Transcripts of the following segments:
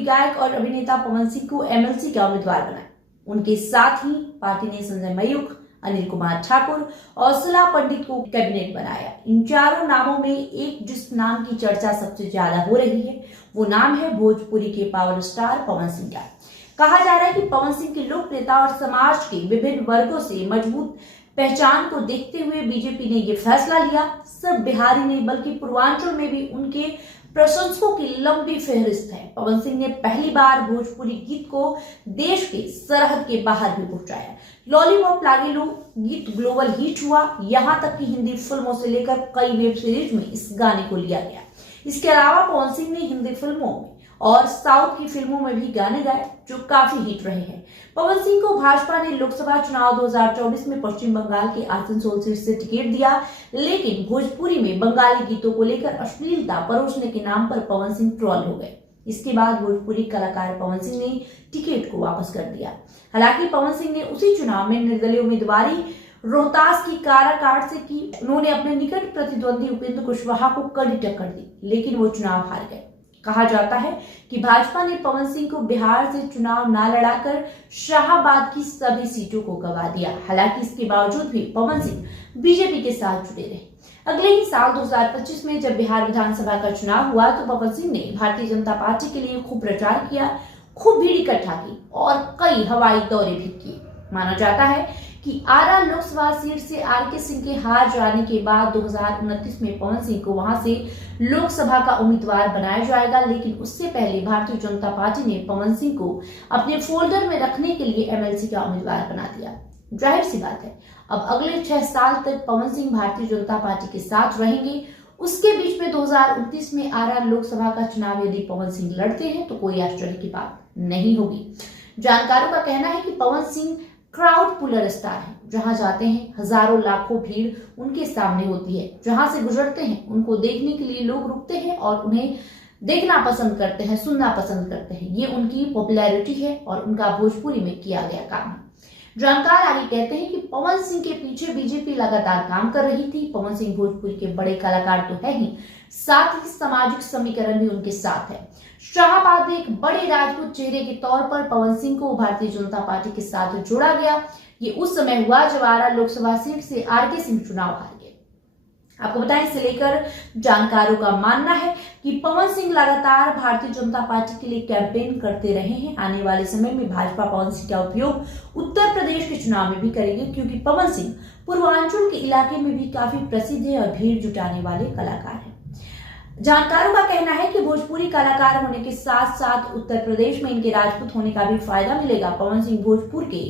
भोजपुरी गायक और अभिनेता पवन सिंह को एमएलसी का उम्मीदवार बनाया। उनके साथ ही पार्टी ने संजय मयूख, अनिल कुमार ठाकुर और सला पंडित को कैबिनेट बनाया। इन चारों नामों में एक जिस नाम की चर्चा सबसे ज्यादा हो रही है वो नाम है भोजपुरी के पावर स्टार पवन सिंह का। कहा जा रहा है कि पवन सिंह की लोकप्रियता और समाज के विभिन्न वर्गों से मजबूत पहचान को देखते हुए बीजेपी ने ये फैसला लिया। सिर्फ बिहार ही नहीं बल्कि पूर्वांचल में भी उनके प्रशंसकों की लंबी फहरिस्त है। पवन सिंह ने पहली बार भोजपुरी गीत को देश के सरहद के बाहर भी पहुंचाया। लॉलीपॉप लागे लो गीत ग्लोबल हिट हुआ, यहाँ तक कि हिंदी फिल्मों से लेकर कई वेब सीरीज में इस गाने को लिया गया। इसके अलावा पवन सिंह ने हिंदी फिल्मों में और साउथ की फिल्मों में भी गाने गाए जो काफी हिट रहे हैं। पवन सिंह को भाजपा ने लोकसभा चुनाव 2024 में पश्चिम बंगाल के आसनसोल सीट से टिकट दिया, लेकिन भोजपुरी में बंगाली गीतों को लेकर अश्लीलता परोसने के नाम पर पवन सिंह ट्रोल हो गए। इसके बाद भोजपुरी कलाकार पवन सिंह ने टिकट को वापस कर दिया। हालांकि पवन सिंह ने उसी चुनाव में निर्दलीय उम्मीदवारी रोहतास की काराकाट से की। उन्होंने अपने निकट प्रतिद्वंदी उपेंद्र कुशवाहा को कड़ी टक्कर दी, लेकिन वो चुनाव हार गए। कहा जाता है कि भाजपा ने पवन सिंह को बिहार से चुनाव न लड़ाकर शाहाबाद की सभी सीटों को गंवा दिया। हालांकि इसके बावजूद भी पवन सिंह बीजेपी के साथ जुड़े रहे। अगले ही साल 2025 में जब बिहार विधानसभा का चुनाव हुआ तो पवन सिंह ने भारतीय जनता पार्टी के लिए खूब प्रचार किया, खूब भीड़ इकट्ठा की और कई हवाई दौरे भी किए। माना जाता है कि आरा लोकसभा सीट से आरके सिंह के हार जाने के बाद 2029 में पवन सिंह को वहां से लोकसभा का उम्मीदवार बनाया जाएगा, लेकिन उससे पहले भारतीय जनता पार्टी ने पवन सिंह को अपने फोल्डर में रखने के लिए एमएलसी का उम्मीदवार बना दिया। जाहिर सी बात है, अब अगले 6 साल तक पवन सिंह भारतीय जनता पार्टी के साथ रहेंगे। उसके बीच में 2029 में आरा लोकसभा का चुनाव यदि पवन सिंह लड़ते हैं तो कोई आश्चर्य की बात नहीं होगी। जानकारों का कहना है कि Pawan Singh crowd puller star है। जहां जाते हैं हजारों लाखों भीड़ उनके सामने होती है। जहां से गुजरते हैं उनको देखने के लिए लोग रुकते हैं और उन्हें देखना पसंद करते हैं, सुनना पसंद करते हैं। ये उनकी पॉपुलैरिटी है और उनका भोजपुरी में किया गया काम है। जानकार आगे कहते हैं कि पवन सिंह के पीछे बीजेपी लगातार काम कर रही थी। पवन सिंह भोजपुरी के बड़े कलाकार तो है ही, साथ ही सामाजिक समीकरण भी उनके साथ है। शाहाबाद में एक बड़े राजपूत चेहरे के तौर पर पवन सिंह को भारतीय जनता पार्टी के साथ जोड़ा गया। ये उस समय हुआ जब आरा लोकसभा सीट से आरके सिंह चुनाव हार गए। आपको बताएं, इसे लेकर जानकारों का मानना है कि पवन सिंह लगातार भारतीय जनता पार्टी के लिए कैंपेन करते रहे हैं। आने वाले समय में भाजपा पवन सिंह का उपयोग उत्तर प्रदेश के चुनाव में भी करेगी, क्योंकि पवन सिंह पूर्वांचल के इलाके में भी काफी प्रसिद्ध है और भीड़ जुटाने वाले कलाकार हैं। जानकारों का कहना है कि भोजपुरी कलाकार होने के साथ साथ उत्तर प्रदेश में इनके राजपूत होने का भी फायदा मिलेगा। पवन सिंह भोजपुर के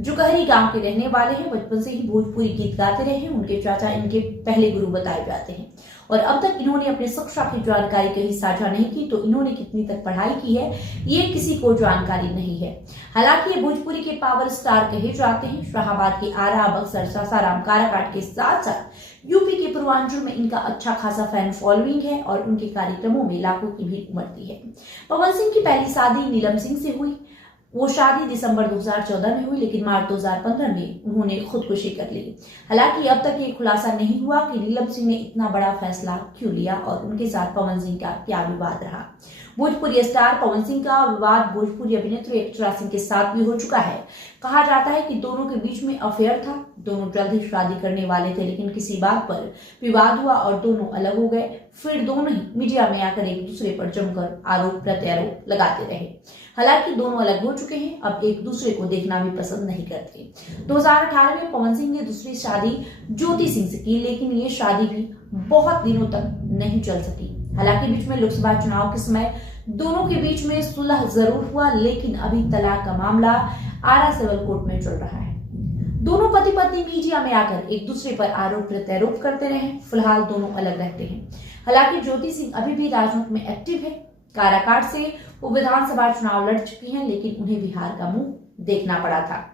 जुकहरी गांव के रहने वाले हैं। बचपन से ही भोजपुरी गीत गाते रहे हैं। उनके चाचा इनके पहले गुरु बताए जाते हैं और अब तक इन्होंने अपने शिक्षा की जानकारी कहीं साझा नहीं की, तो इन्होंने कितनी तक पढ़ाई की है ये किसी को जानकारी नहीं है। हालांकि ये भोजपुरी के पावर स्टार कहे जाते हैं। शाहाबाद के आरा, बक्सर, सासाराम, काराकाट के साथ साथ यूपी के पूर्वांचल में इनका अच्छा खासा फैन फॉलोइंग है और उनके कार्यक्रमों में लाखों की भीड़ उमड़ती है। पवन सिंह की पहली शादी नीलम सिंह से हुई। वो शादी दिसंबर 2014 में हुई, लेकिन मार्च 2015 में उन्होंने खुदकुशी कर ली। हालांकि अब तक ये खुलासा नहीं हुआ कि नीलम सिंह ने इतना बड़ा फैसला क्यों लिया और उनके साथ पवन सिंह का क्या विवाद रहा। भोजपुरी स्टार पवन सिंह का विवाद भोजपुरी अभिनेत्री अक्षरा सिंह के साथ भी हो चुका है। कहा जाता है कि दोनों के बीच में अफेयर था। दोनों जल्द ही शादी करने वाले थे, लेकिन किसी बात पर विवाद हुआ और दोनों अलग हो गए। फिर दोनों ही मीडिया में आकर एक दूसरे पर जमकर आरोप प्रत्यारोप लगाते रहे। हालांकि दोनों अलग हो चुके हैं, अब एक दूसरे को देखना भी पसंद नहीं करते। 2018 में पवन सिंह ने दूसरी शादी ज्योति सिंह से की, लेकिन ये शादी भी बहुत दिनों तक नहीं चल सकी। हालांकि बीच में लोकसभा चुनाव के समय दोनों के बीच में सुलह जरूर हुआ, लेकिन अभी तलाक का मामला आरा सिविल कोर्ट में चल रहा है। दोनों पति पत्नी मीडिया में आकर एक दूसरे पर आरोप प्रत्यारोप करते रहे। फिलहाल दोनों अलग रहते हैं। हालांकि ज्योति सिंह अभी भी राजनीति में एक्टिव है। काराकाट से वो विधानसभा चुनाव लड़ चुकी हैं, लेकिन उन्हें बिहार का मुंह देखना पड़ा था।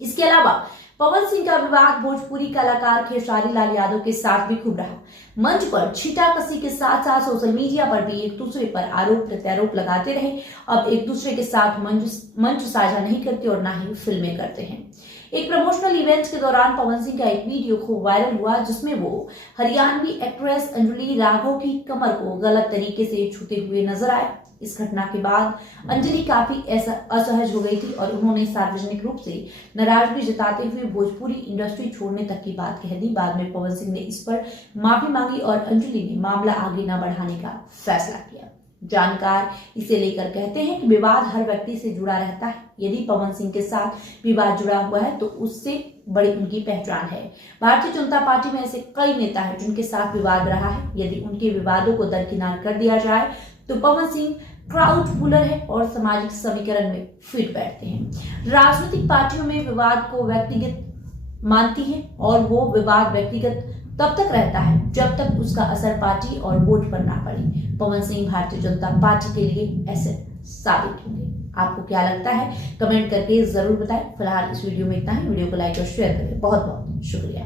इसके अलावा पवन सिंह का विवाद भोजपुरी कलाकार खेसारी लाल यादव के साथ भी खूब रहा। मंच पर छीटाकसी के साथ साथ सोशल मीडिया पर भी एक दूसरे पर आरोप प्रत्यारोप लगाते रहे। अब एक दूसरे के साथ मंच साझा नहीं करते और ना ही फिल्में करते हैं। एक प्रमोशनल इवेंट के दौरान पवन सिंह का एक वीडियो खूब वायरल हुआ, जिसमें वो हरियाणवी एक्ट्रेस अंजलि राघव की कमर को गलत तरीके से छूते हुए नजर आए। इस घटना के बाद अंजलि काफी असहज हो गई थी और उन्होंने सार्वजनिक रूप से नाराजगी जताते हुए भोजपुरी इंडस्ट्री छोड़ने तक की बात कह दी। बाद में पवन सिंह ने इस पर माफी मांगी और अंजलि ने मामला आगे न बढ़ाने का फैसला किया। जानकार इसे लेकर कहते हैं कि विवाद हर व्यक्ति से जुड़ा रहता है। यदि पवन सिंह के साथ विवाद जुड़ा हुआ है तो उससे बड़ी उनकी पहचान है। भारतीय जनता पार्टी में ऐसे कई नेता हैं जिनके साथ विवाद रहा है। यदि उनके विवादों को दरकिनार कर दिया जाए तो पवन सिंह क्राउड पुलर है और सामाजिक समीकरण में फिट बैठते हैं। राजनीतिक पार्टियों में विवाद को व्यक्तिगत मानती है और वो विवाद व्यक्तिगत तब तक रहता है जब तक उसका असर पार्टी और वोट पर ना पड़े। पवन सिंह भारतीय जनता पार्टी के लिए एसेट साबित होंगे। आपको क्या लगता है कमेंट करके जरूर बताएं। फिलहाल इस वीडियो में इतना ही। वीडियो को लाइक और शेयर करें। बहुत बहुत शुक्रिया।